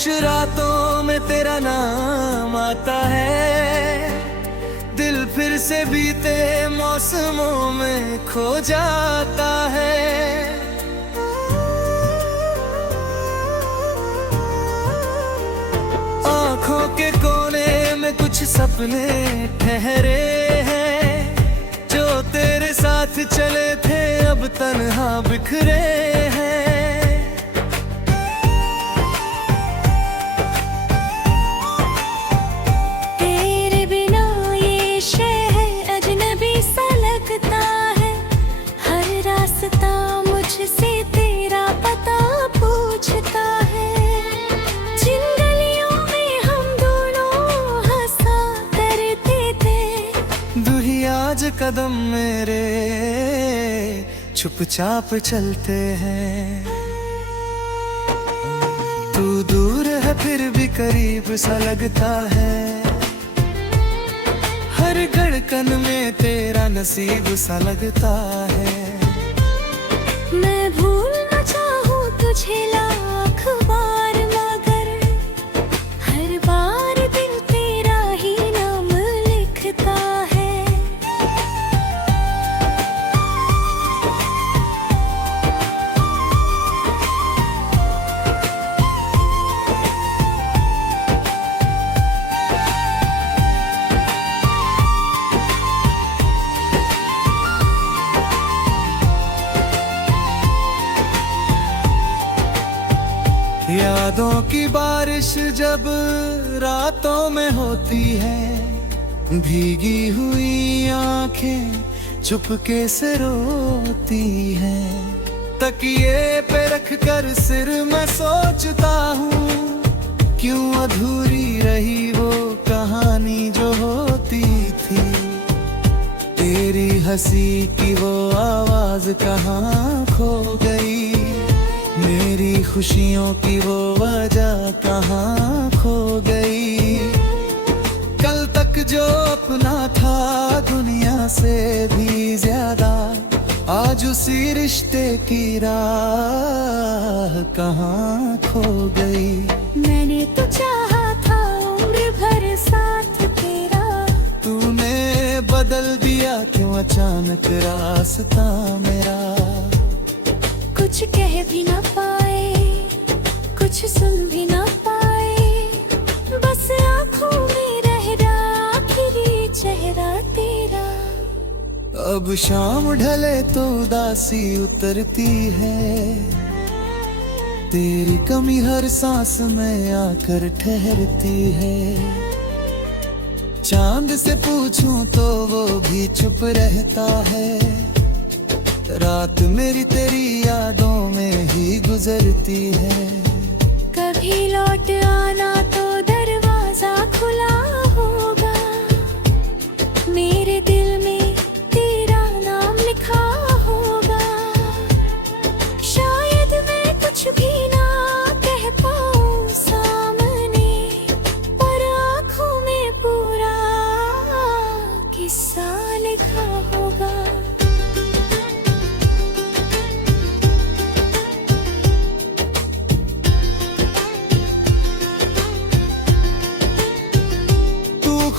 खुश रातों में तेरा नाम आता है, दिल फिर से बीते मौसमों में खो जाता है। आँखों के कोने में कुछ सपने ठहरे हैं, जो तेरे साथ चले थे अब तन्हा बिखरे हैं। आज कदम मेरे चुपचाप चलते हैं, तू दूर है फिर भी करीब सा लगता है। हर धड़कन में तेरा नसीब सा लगता है। मैं भूल न चाहूँ तुझे लाख बार, मगर हर बार दिल तेरा ही नाम लिखता है। यादों की बारिश जब रातों में होती है, भीगी हुई आंखें चुपके से रोती हैं। तकिए पे रख कर सिर में सोचता हूँ, क्यों अधूरी रही वो कहानी जो होती थी। तेरी हंसी की वो आवाज कहाँ खो गई, मेरी खुशियों की वो वजह कहाँ खो गई। कल तक जो अपना था दुनिया से भी ज्यादा, आज उसी रिश्ते की राह कहाँ खो गई। मैंने तो चाहा था उम्र भर साथ तेरा, तूने बदल दिया क्यों अचानक रास्ता मेरा। कुछ कह भी ना पाए, कुछ सुन भी ना पाए, बस आँखों में रह रहा आखिरी चेहरा तेरा। अब शाम ढले तो उदासी उतरती है, तेरी कमी हर सांस में आकर ठहरती है। चांद से पूछूं तो वो भी चुप रहता है, रात मेरी तेरी यादों में ही गुजरती है। कभी लौट आना तो दरवाजा खुला होगा, मेरे दिल में तेरा नाम लिखा होगा। शायद मैं कुछ भी ना कह पाऊँ सामने, पर आँखों में पूरा किस्सा लिखा होगा।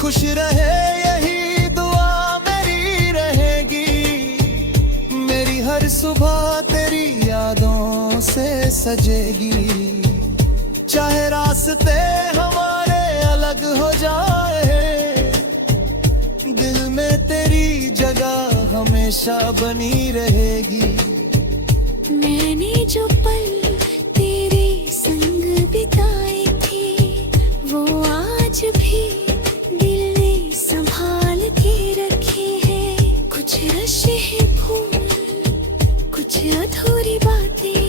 खुश रहे यही दुआ मेरी रहेगी, मेरी हर सुबह तेरी यादों से सजेगी। चाहे रास्ते हमारे अलग हो जाए, दिल में तेरी जगह हमेशा बनी रहेगी। मैंने जो पल तेरे संग बिताए थे, वो आज भी अधूरी बातें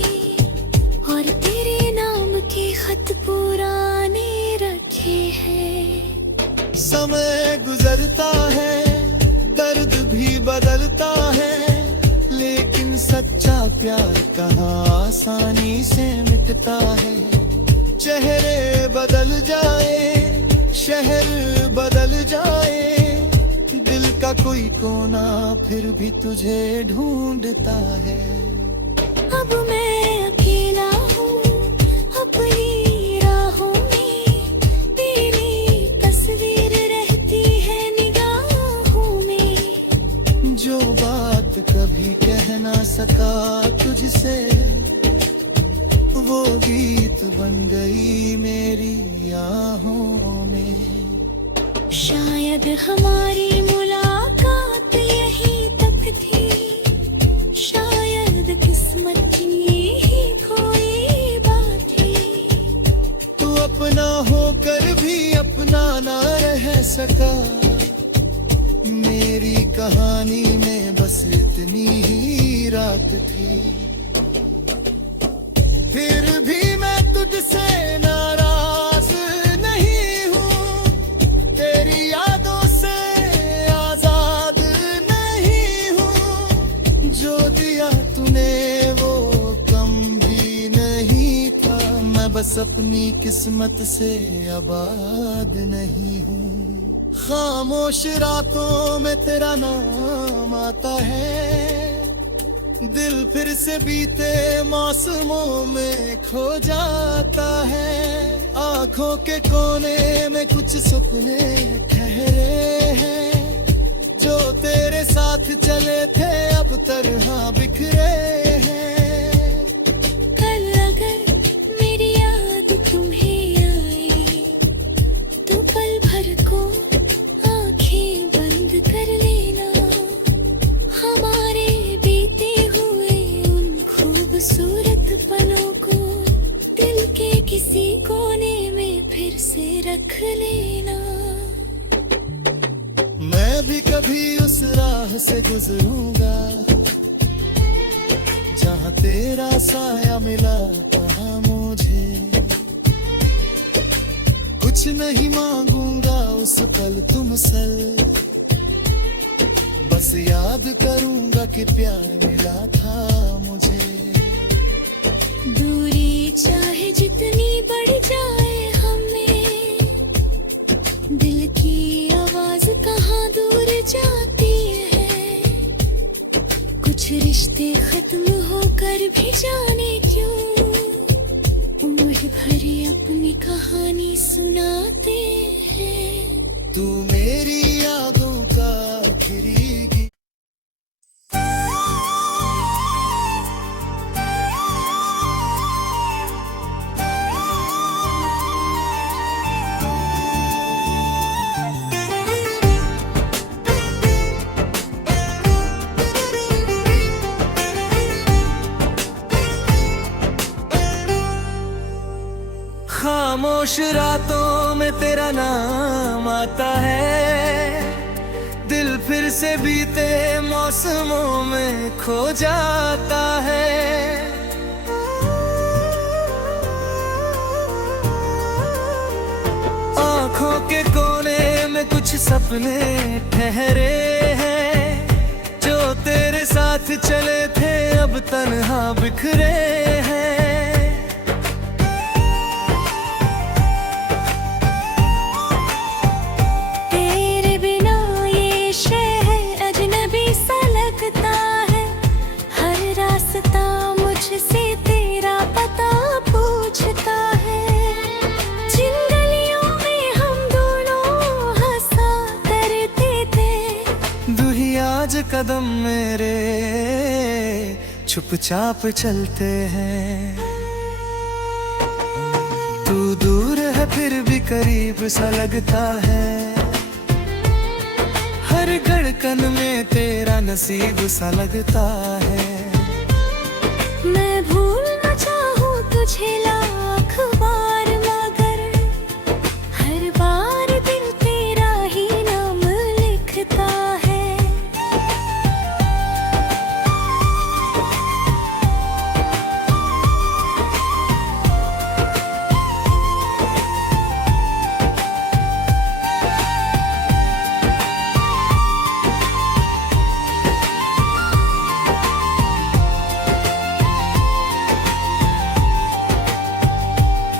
और तेरे नाम के खत पुराने रखे हैं। समय गुजरता है, दर्द भी बदलता है, लेकिन सच्चा प्यार कहाँ आसानी से मिटता है। चेहरे बदल जाए, शहर बदल जाए, दिल का कोई कोना फिर भी तुझे ढूंढता है। अब मैं अकेला हूँ अपनी राहों बात कभी कह ना सका तुझसे, वो गीत बन गई मेरी आहों में। शायद हमारी मुलाकात यहीं तक थी, शायद किस्मत की ही कोई बात थी। तू अपना होकर भी अपना ना रह सका, मेरी कहानी में बस इतनी ही रात थी। फिर भी मैं तुझसे नाराज नहीं हूँ, तेरी यादों से आजाद नहीं हूँ। जो दिया तूने वो कम भी नहीं था, मैं बस अपनी किस्मत से आबाद नहीं हूँ। खामोश रातों में तेरा नाम आता है, दिल फिर से बीते मौसमों में खो जाता है। आंखों के कोने में कुछ सपने ठहरे हैं, जो तेरे साथ चले थे अब तरह बिखरे हैं। कल अगर मेरी याद तुम्हें आई, तो पल भर को आंखें बंद कर लेना। हमारे बीते हुए उन खूबसूरत पलों को दिल के किसी कोने में फिर से रख लेना। मैं भी कभी उस राह से गुजरूंगा, जहाँ तेरा साया मिला वहाँ मुझे। कुछ नहीं मांगूंगा उस पल तुमसे, बस याद करूंगा कि प्यार मिला था मुझे। दूरी चाहे जितनी बढ़ जाए हमें, दिल की आवाज कहाँ दूर जाती है। कुछ रिश्ते खत्म होकर भी जाने क्यों, उम्र भरी अपनी कहानी सुनाते हैं। तू मेरी यादों का आखिरी गीत। खामोश रातों में तेरा नाम आता है, दिल फिर से बीते मौसमों में खो जाता है। आंखों के कोने में कुछ सपने ठहरे हैं, जो तेरे साथ चले थे अब तन्हा बिखरे हैं। आज कदम मेरे चुपचाप चलते हैं, तू दूर है फिर भी करीब सा लगता है। हर धड़कन में तेरा नसीब सा लगता है। मैं भूलना चाहूँ तुझे लाख बार, मगर हर बार दिल तेरा ही नाम लिखता है।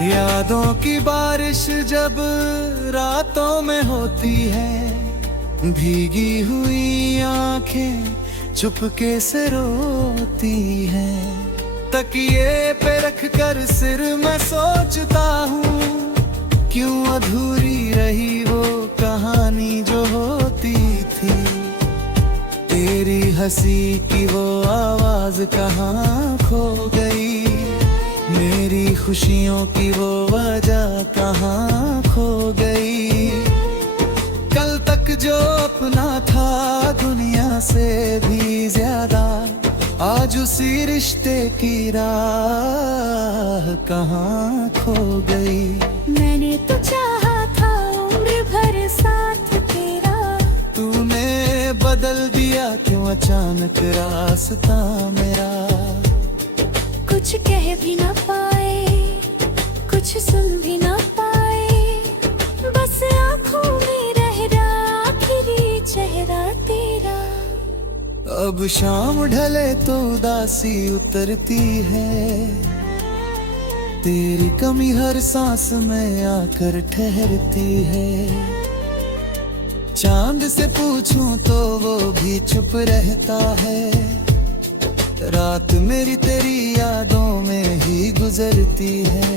यादों की बारिश जब रातों में होती है, भीगी हुई आंखें चुपके से रोती हैं। तकिए पे रख कर सिर में सोचता हूँ, क्यों अधूरी रही वो कहानी जो होती थी। तेरी हंसी की वो आवाज कहाँ खो गई, मेरी खुशियों की वो वजह कहाँ खो गई। कल तक जो अपना था दुनिया से भी ज्यादा, आज उसी रिश्ते की राह कहाँ खो गई। मैंने तो चाहा था उम्र भर साथ तेरा, तूने बदल दिया क्यों अचानक रास्ता मेरा। कुछ कह भी ना पाए, कुछ सुन भी ना पाए, बस आँखों में रह रहा आखिरी चेहरा तेरा। अब शाम ढले तो उदासी उतरती है, तेरी कमी हर सांस में आकर ठहरती है। चांद से पूछूं तो वो भी चुप रहता है, रात मेरी तेरी यादों में ही गुजरती है।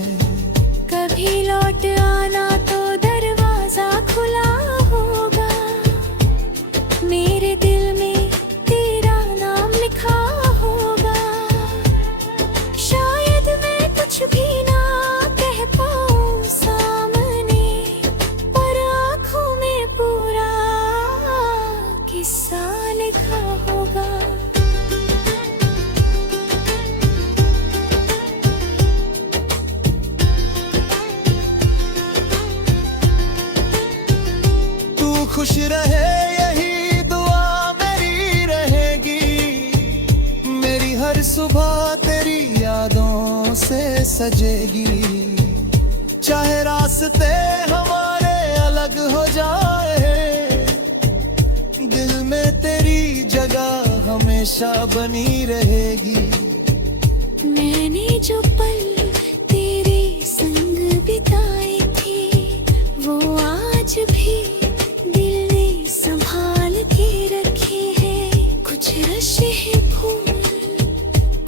कभी लौट आना तो दरवाजा खुला होगा, मेरे दिल में तेरा नाम लिखा होगा। शायद मैं कुछ भी ना कह पाऊं सामने, पर आँखों में पूरा किस्सा लिखा होगा। खुश रहे यही दुआ मेरी रहेगी, मेरी हर सुबह तेरी यादों से सजेगी। चाहे रास्ते हमारे अलग हो जाए, दिल में तेरी जगह हमेशा बनी रहेगी। मैंने जो पल तेरे संग बिताए थे, वो आज भी संभाल के रखे हैं। कुछ रशे हैं फूल,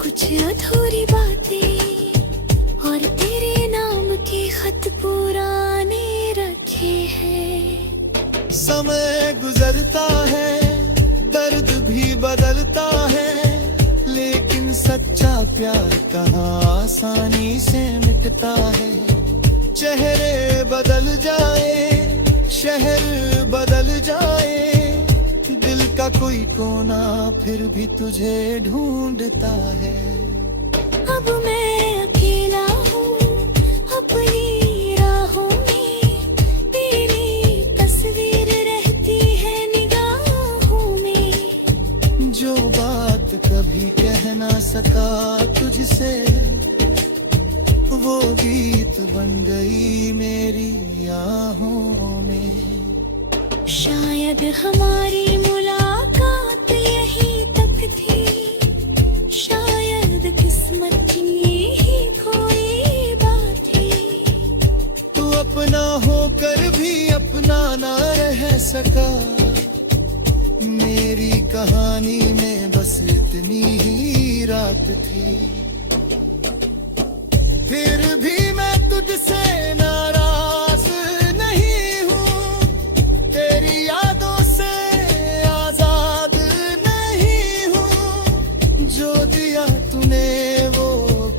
कुछ अधूरी बातें, और तेरे नाम के खत पुराने रखे हैं। समय गुजरता है, दर्द भी बदलता है, लेकिन सच्चा प्यार कहाँ आसानी से मिटता है। चेहरे बदल जाए, शहर बदल जाए, दिल का कोई कोना फिर भी तुझे ढूंढता है। अब मैं अकेला हूँ अपनी राहों में, तेरी तस्वीर रहती है निगाहों में। जो बात कभी कह ना सका तुझसे, वो गीत बन गई मेरी आहों में। शायद हमारी मुलाकात यहीं तक थी, शायद किस्मत की ही कोई बात थी। तू अपना होकर भी अपना ना रह सका, मेरी कहानी में बस इतनी ही रात थी। फिर भी मैं तुझसे नाराज नहीं हूँ, तेरी यादों से आजाद नहीं हूँ। जो दिया तूने वो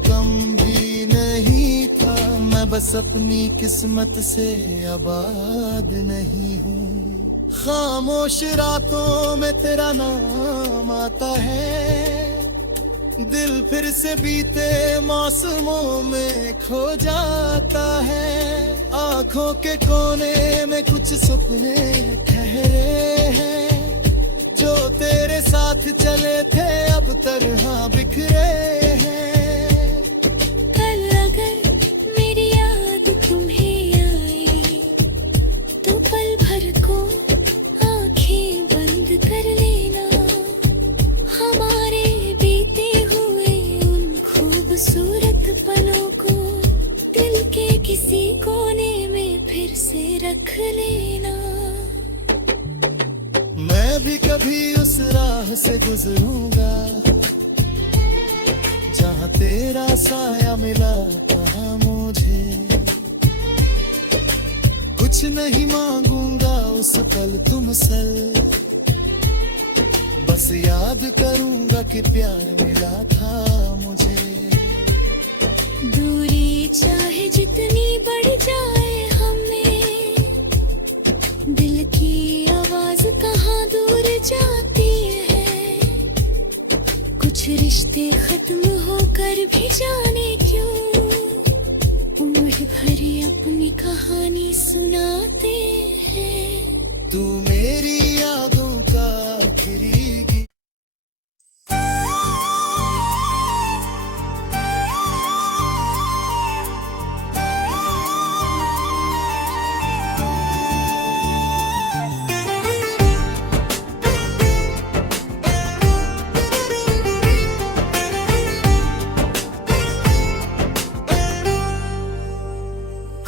कम भी नहीं था, मैं बस अपनी किस्मत से आबाद नहीं हूँ। खामोश रातों में तेरा नाम आता है, दिल फिर से बीते मौसमों में खो जाता है। आंखों के कोने में कुछ सपने ठहरे हैं, जो तेरे साथ चले थे अब तरह बिखरे हैं। कल अगर मेरी याद तुम्हें आई, तो पल भर को आंखें बंद कर लेना। हमारे खूबसूरत पलों को दिल के किसी कोने में फिर से रख लेना। मैं भी कभी उस राह से गुजरूंगा, जहाँ तेरा साया मिला वहाँ मुझे। कुछ नहीं मांगूंगा उस पल तुमसे, बस याद करूंगा कि प्यार मिला था मुझे। दूरी चाहे जितनी बढ़ जाए हमें, दिल की आवाज कहाँ दूर जाती है। कुछ रिश्ते खत्म होकर भी जाने क्यों, उम्र भरी अपनी कहानी सुनाते हैं। तू मेरी यादों का आखिरी गीत।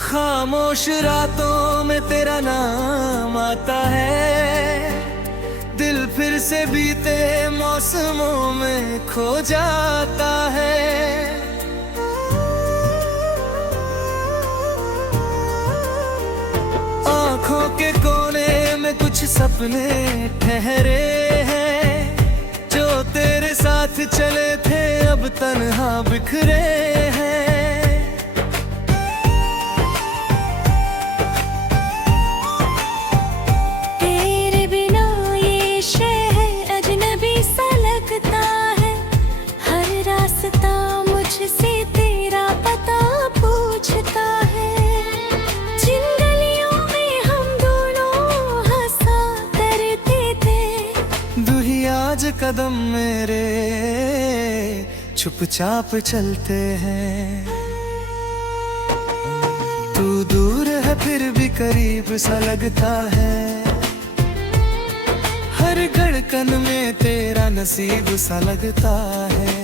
खामोश रातों में तेरा नाम आता है, दिल फिर से बीते मौसमों में खो जाता है। आँखों के कोने में कुछ सपने ठहरे हैं, जो तेरे साथ चले थे अब तन्हा बिखरे हैं। आज कदम मेरे चुपचाप चलते हैं। तू दूर है फिर भी करीब सा लगता है, हर धड़कन में तेरा नसीब सा लगता है।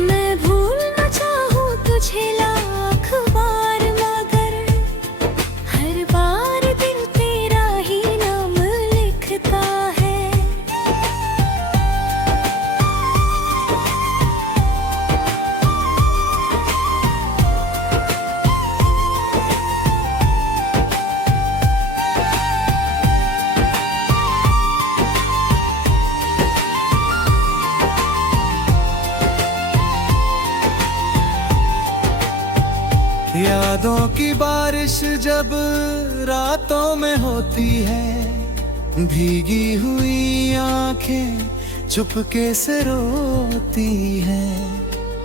मैं भूल न चाहूँ तुझे लाख बार, मगर हर बार दिल तेरा ही नाम लिखता है। यादों की बारिश जब रातों में होती है, भीगी हुई आंखें चुपके से रोती हैं।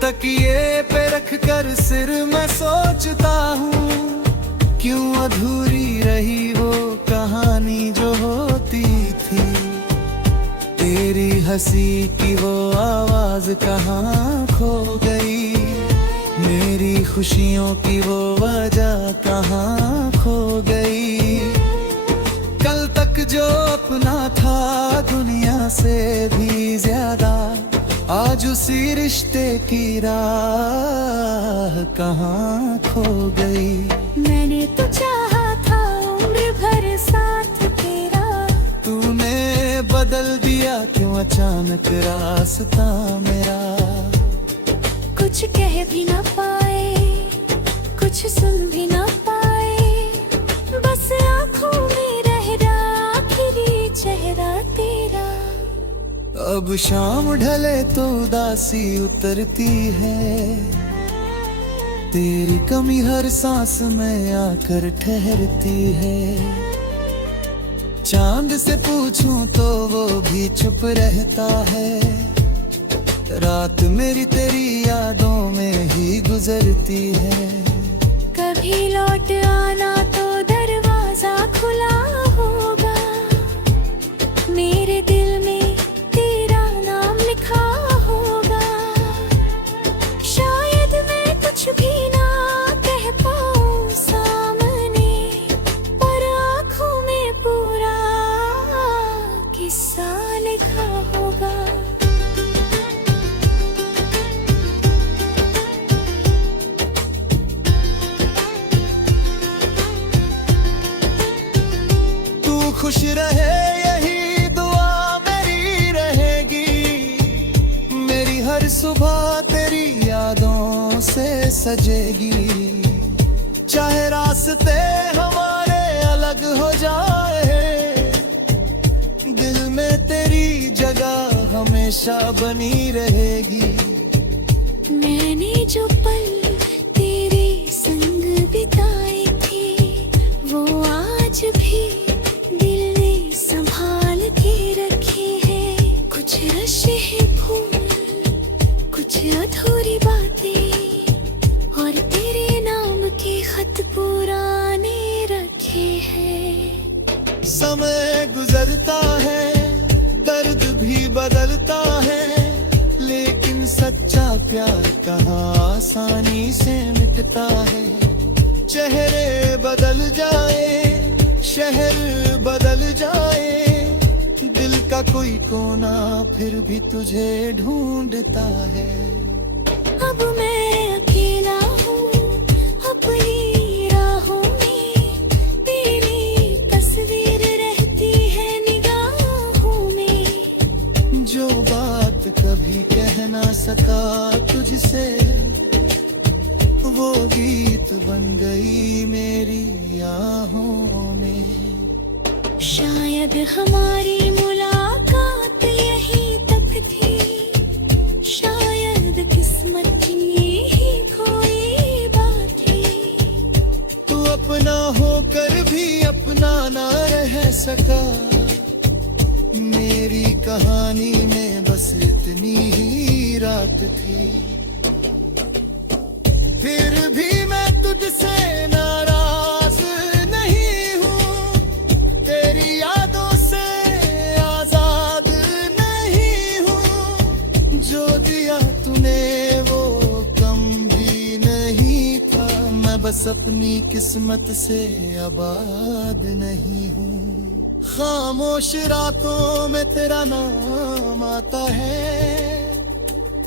तकिए पे रख कर सिर में सोचता हूँ, क्यों अधूरी रही वो कहानी जो होती थी। तेरी हंसी की वो आवाज कहाँ खो गई, मेरी खुशियों की वो वजह कहाँ खो गई। कल तक जो अपना था दुनिया से भी ज्यादा, आज उसी रिश्ते की राह कहाँ खो गई। मैंने तो चाहा था उम्र भर साथ तेरा, तूने बदल दिया क्यों अचानक रास्ता मेरा। कुछ कह भी ना पाए, कुछ सुन भी ना पाए, बस आँखों में रह रहा आखिरी चेहरा तेरा। अब शाम ढले तो उदासी उतरती है, तेरी कमी हर सांस में आकर ठहरती है। चांद से पूछूं तो वो भी चुप रहता है, रात मेरी तेरी यादों में ही गुजरती है। कभी लौट आना तो दरवाजा खुला होगा, मेरे दिल में तेरा नाम लिखा होगा। शायद मैं कुछ भी ना कह पाऊं सामने, पर आँखों में पूरा किस्सा लिखा होगा। खुश रहे यही दुआ मेरी रहेगी, मेरी हर सुबह तेरी यादों से सजेगी। चाहे रास्ते हमारे अलग हो जाए, दिल में तेरी हमेशा बनी रहेगी। मैंने जो पल तेरे संग बिताए थे वो आज भी दिल ने संभाल के रखे हैं। कुछ रशे हैं फूल, कुछ अधूरी बातें, और तेरे नाम के खत पुराने रखे हैं। समय गुजरता है, दर्द भी बदलता है, लेकिन सच्चा प्यार कहाँ आसानी से मिटता है। चेहरे बदल जाए, शहर बदल जाए, दिल का कोई कोना फिर भी तुझे ढूंढता है। अब मैं अकेला हूँ अपनी राहों में, तेरी तस्वीर रहती है निगाहों में। जो बात कभी कह ना सका तुझसे, वो गीत बन गई मेरी आहों में। शायद हमारी मुलाकात यहीं तक थी, शायद किस्मत की ही कोई बात थी। तू अपना होकर भी अपना ना रह सका, मेरी कहानी में बस इतनी ही रात थी। फिर भी मैं तुझसे नाराज नहीं हूँ, तेरी यादों से आजाद नहीं हूँ। जो दिया तूने वो कम भी नहीं था, मैं बस अपनी किस्मत से आबाद नहीं हूँ। खामोश रातों में तेरा नाम आता है,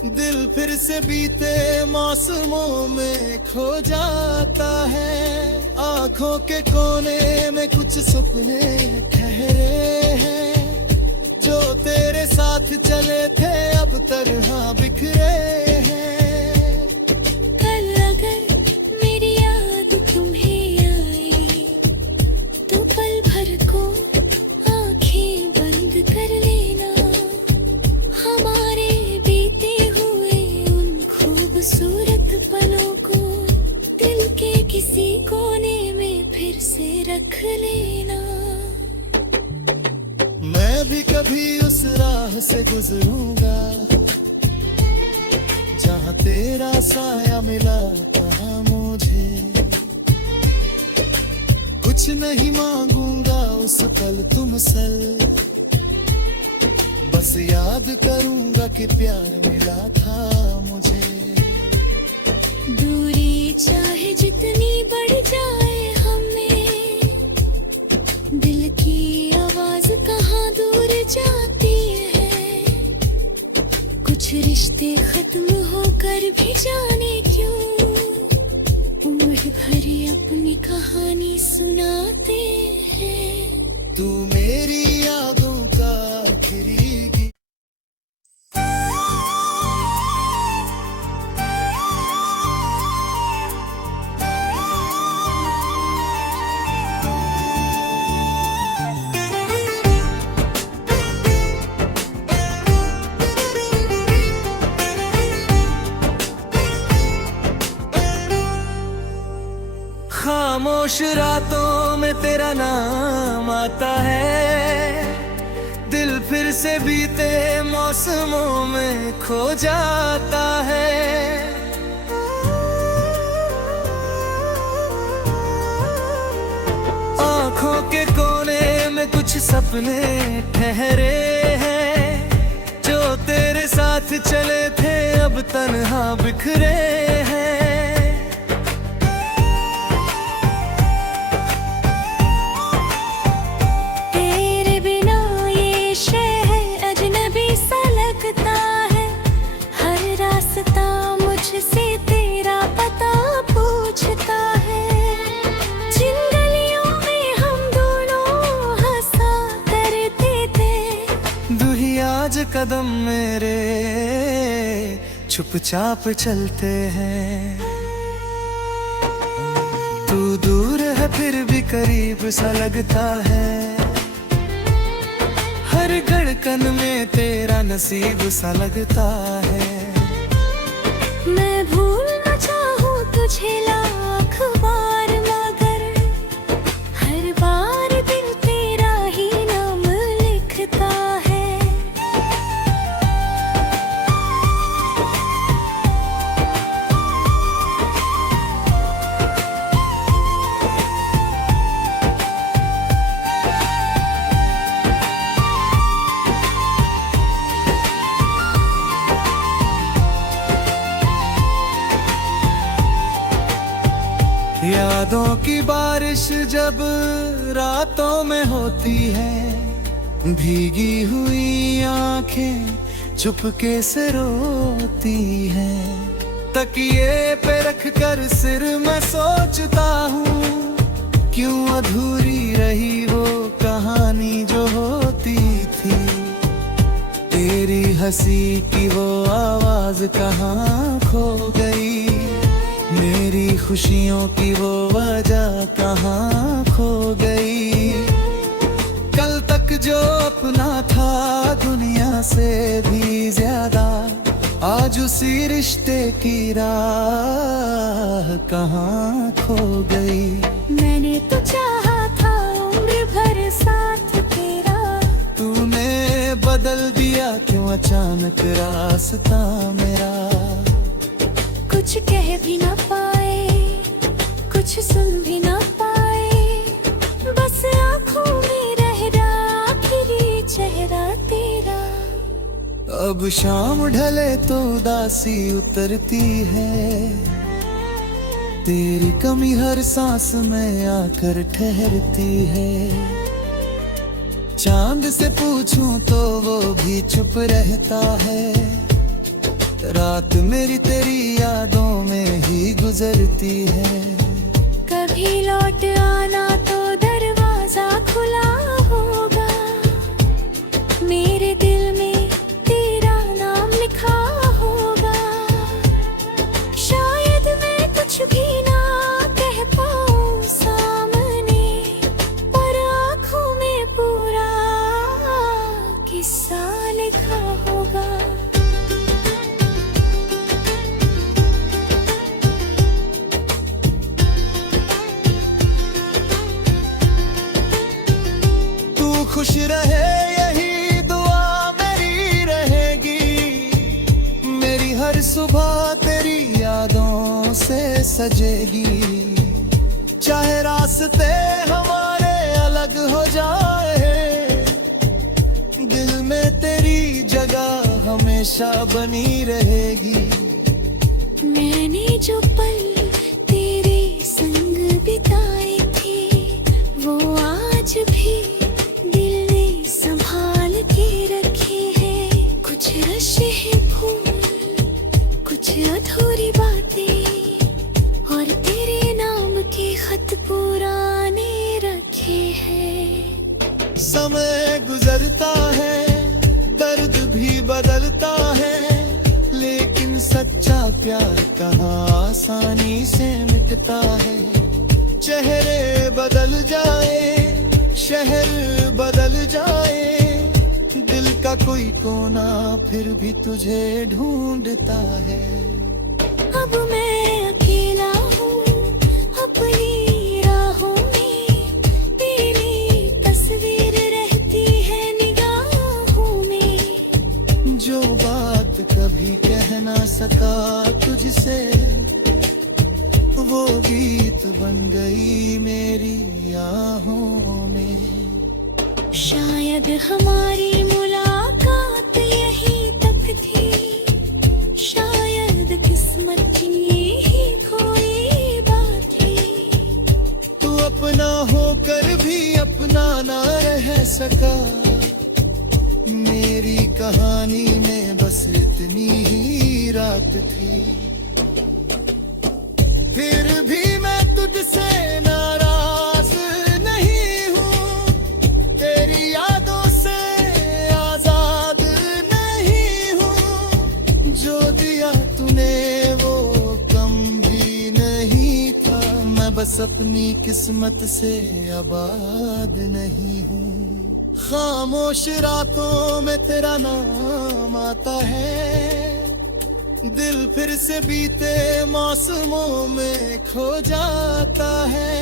दिल फिर से बीते मौसमों में खो जाता है। आंखों के कोने में कुछ सपने ठहरे हैं, जो तेरे साथ चले थे अब तरह बिखरे हैं। कल अगर मेरी याद तुम्हें आई तो पल भर को आंखें बंद कर लेना। हमारे बीते हुए उन खूबसूरत पलों को दिल के किसी कोने में फिर से रख लेना। मैं भी कभी उस राह से गुजरूंगा, जहाँ तेरा साया मिला था मुझे। कुछ नहीं मांगूंगा उस पल तुमसे, बस याद करूंगा कि प्यार मिला था मुझे। दूरी चाहे जितनी बढ़ जाए हमें, दिल की आवाज कहाँ दूर जाती है। कुछ रिश्ते खत्म होकर भी जाने क्यों, उम्र भरी अपनी कहानी सुनाते हैं। तू मेरी यादों का आखिरी गीत। खामोश रातों में तेरा नाम आता है, दिल फिर से बीते मौसमों में खो जाता है। आंखों के कोने में कुछ सपने ठहरे हैं, जो तेरे साथ चले थे अब तन्हा बिखरे हैं। आज कदम मेरे चुपचाप चलते हैं, तू दूर है फिर भी करीब सा लगता है। हर धड़कन में तेरा नसीब सा लगता है। मैं भूलना चाहूँ तुझे लाख बार, मगर हर बार दिल तेरा ही नाम लिखता है। यादों की बारिश जब रातों में होती है, भीगी हुई आंखें चुपके से रोती हैं। तकिए पे रख कर सिर में सोचता हूँ, क्यों अधूरी रही वो कहानी जो होती थी। तेरी हंसी की वो आवाज कहाँ खो गई, मेरी खुशियों की वो वजह कहाँ खो गई। कल तक जो अपना था दुनिया से भी ज्यादा, आज उसी रिश्ते की राह कहाँ खो गई। मैंने तो चाहा था उम्र भर साथ तेरा, तूने बदल दिया क्यों अचानक रास्ता मेरा। कुछ कह भी ना पाए, कुछ सुन भी ना पाए, बस आँखों में रह रहा आखिरी चेहरा तेरा। अब शाम ढले तो उदासी उतरती है, तेरी कमी हर सांस में आकर ठहरती है। चांद से पूछूं तो वो भी चुप रहता है, रात मेरी तेरी यादों में ही गुजरती है। कभी लौट आना तो दरवाजा खुला होगा, मेरे दिल में तेरा नाम लिखा होगा। शायद मैं कुछ भी ना कह पाऊं सामने, पर आँखों में पूरा किस्सा लिखा होगा। खुश रहे यही दुआ मेरी रहेगी, मेरी हर सुबह तेरी यादों से सजेगी। चाहे रास्ते हमारे अलग हो जाए, दिल में तेरी जगह हमेशा बनी रहेगी। मैंने जो पल तेरे संग बिताए थे, वो आज भी अधूरी बातें और तेरे नाम के खत पुराने रखे हैं। समय गुजरता है, दर्द भी बदलता है, लेकिन सच्चा प्यार कहाँ आसानी से मिटता है। चेहरे बदल जाए, शहर बदल जाए, दिल का कोई कोना फिर भी तुझे ढूंढता है। अब मैं अकेला हूँ अपनी राहों में, तेरी तस्वीर रहती है निगाहों में। जो बात कभी कह ना सका तुझसे, वो गीत बन गई मेरी आहों में। शायद हमारी मुलाकात यहीं तक थी, शायद किस्मत की ही कोई बात थी। तू अपना होकर भी अपना ना रह सका, मेरी कहानी में बस इतनी ही रात थी। फिर भी मैं तुझसे नाराज नहीं हूँ, तेरी यादों से आजाद नहीं हूँ। जो दिया तूने वो कम भी नहीं था, मैं बस अपनी किस्मत से आबाद नहीं हूँ। खामोश रातों में तेरा नाम आता है, दिल फिर से बीते मौसमों में खो जाता है।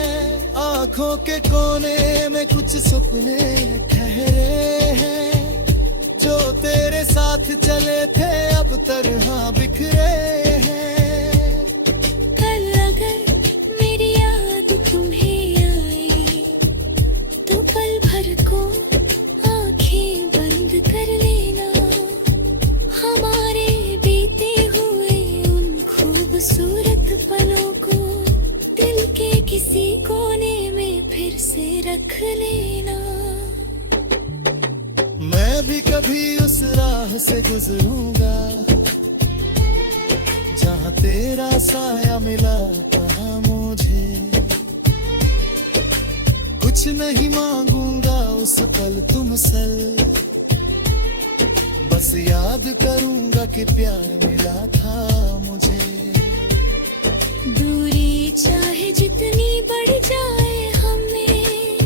आंखों के कोने में कुछ सपने ठहरे हैं, जो तेरे साथ चले थे अब तरह बिखरे हैं। कल अगर मेरी याद तुम्हें आई तो पल भर को आंखें बंद कर लेना। हमारे बीते हुए उन खूबसूरत पलों को दिल के किसी कोने में फिर से रख लेना। मैं भी कभी उस राह से गुजरूंगा जहाँ तेरा साया मिला था मुझे। कुछ नहीं मांगूंगा उस पल तुमसे, बस याद करूंगा कि प्यार मिला था मुझे। दूरी चाहे जितनी बढ़ जाए हमें,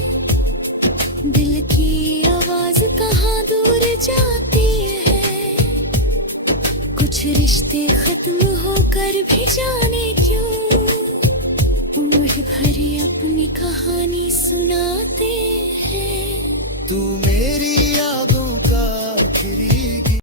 दिल की आवाज कहाँ दूर जाती है। कुछ रिश्ते खत्म होकर भी जाने क्यों, उम्र भरी अपनी कहानी सुनाते हैं। तू मेरी यादों का आखिरी